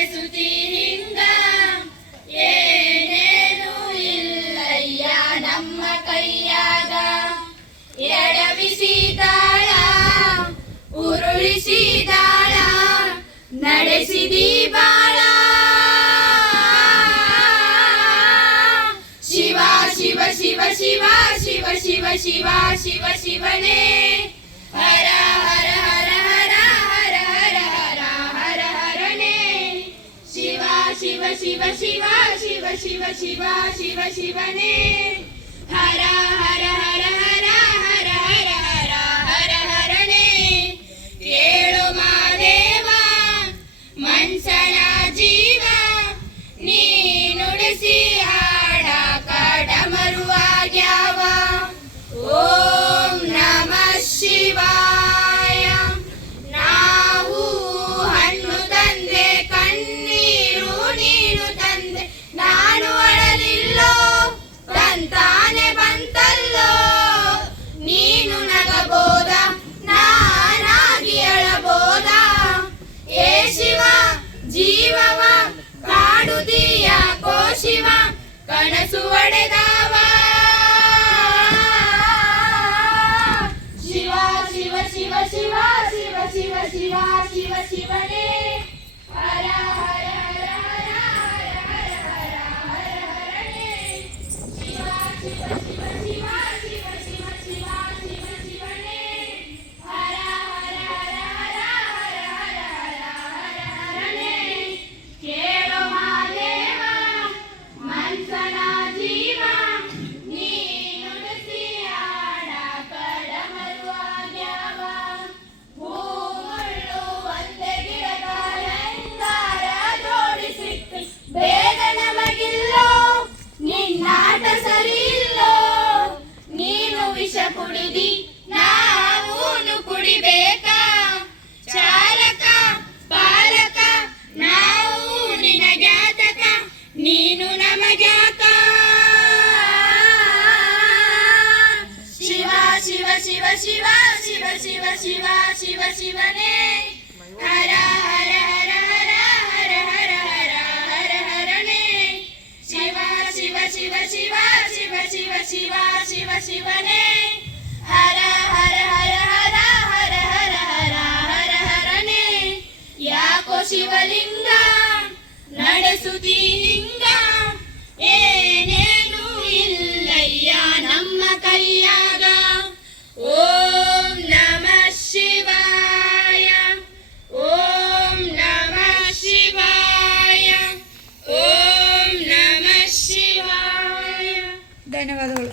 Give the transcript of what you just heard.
ನಡೆಸುತ್ತಿ ಹಿಂಗ ಏನೇನು ಇಲ್ಲಯ್ಯ ನಮ್ಮ ಕೈಯಾಗ. ಎಡವಿಸಿದಾಳ ಉರುಳಿಸಿದಾಳ ನಡೆಸಿದಿ ಬಾಳ. ಶಿವ ಶಿವ ಶಿವ ಶಿವ ಶಿವ ಶಿವ ಶಿವ ಶಿವ ಶಿವನೇ ಹರ ಹರ ಹರ ಹರ ಹರ ಹರ ಹರ ಹರ ಹರನೇ. ಶಿವ ಶಿವ ಶಿವ ಶಿವ ಶಿವ ಶಿವ ಶಿವ ಶಿವ ಶಿವನೇ ಹರ ಹರ ಹರ ಹರ ಹರ ಹರ ಹರ ಹರ ಹರನೇ. ಕೇಳು ಮಾದೇವ ಮನ್ಸನ ಜೀವ ನೀ ನುಡಿಸಿ ಹಾಡ ಕಡಮರುವಾಗ್ಯಾವ. ಓಂ ನಮಃ ಶಿವಾಯ. ನಾವು ಹಣ್ಣು ತಂದೆ ಕಣ್ಣೀರು ನೀನು ತಂದೆ ನಾನು ಅಳಲಿಲ್ಲೋ ತಂತಾನೆ ಬಂತಲ್ಲೋ. ನೀನು ನಗಬೋದ ನಾನಾಗಿ ಅಳಬೋದ. ಏ ಶಿವ ಜೀವವ ಕಾಡುದೀಯ ಕೋ ಶಿವ ಕನಸು ಒಡೆದವ. ಶಿವ ಶಿವ ಶಿವ ಶಿವ ಶಿವ ಶಿವ ಶಿವ ಶಿವ ಶಿವನೇ ಹರ ಹರ ಹರ ಹರ ಹರ ಹರ ಹರ ಹರನೇ. ಶಿವ ಶಿವ ಶಿವ ಶಿವ ಶಿವ ಶಿವ ಶಿವ ಶಿವ ಶಿವನೇ ಹರ ಹರ ಹರ ಹರ ಹರ ಹರ ಹರ ಹರ ಹರನೇ. ಕೇಳೋ ಮಾದೇವ ಮನ್ಸನ ಜೀವ ನೀ ನುಡಿಸಿ ಹಾಡ ಕಡಮರುವಾಗ್ಯಾವ. ಹೂವುಳ್ಳು ಒಂದೇ ಗಿಡದ ಅಲಂಕಾರ ಜೋಡಿಸಿಟ್ಟು ಬೇಗ ನಮಗಿಲ್ಲೋ ನಿನ್ನಾಟ ಸರಿ ಇಲ್ಲೋ. ನೀನು ವಿಷ ಕುಡಿದಿ ನಾವೂನು ಕುಡಿಬೇಕಾ. ಚಾಲಕ ಪಾಲಕ ನಾವು ನಿನಗ್ಯಾತಕ ನೀನು ನಮಗ್ಯಾಕ. ಶಿವ ಶಿವ ಶಿವ ಶಿವ ಶಿವ ಶಿವ ಶಿವ ಶಿವ ಶಿವನೇ ಹರ ಹರ ಹರ ಹರ ಹರ ಹರ ಹರ ಹರ ಹರನೇ. ಶಿವ ಶಿವ ಶಿವ ಶಿವ ಶಿವ ಶಿವ ಶಿವ ಶಿವ ಶಿವನೇ ಹರ ಹರ ಹರ ಹರ ಹರ ಹರ ಹರ ಹರ ಹರನೇ. ಯಾಕೋ ಶಿವಲಿಂಗ ನಡೆಸುತ್ತಿ ಹಿಂಗ ಏನೇನು ಇಲ್ಲಯ್ಯ ನಮ್ಮ ಕೈಯಾಗ. ಓಂ ನಮಃ ಶಿವಾಯ. ಓಂ ನಮಃ ಶಿವಾಯ. ಓಂ ನಮಃ ಶಿವಾಯ. ಧನ್ಯವಾದಗಳು.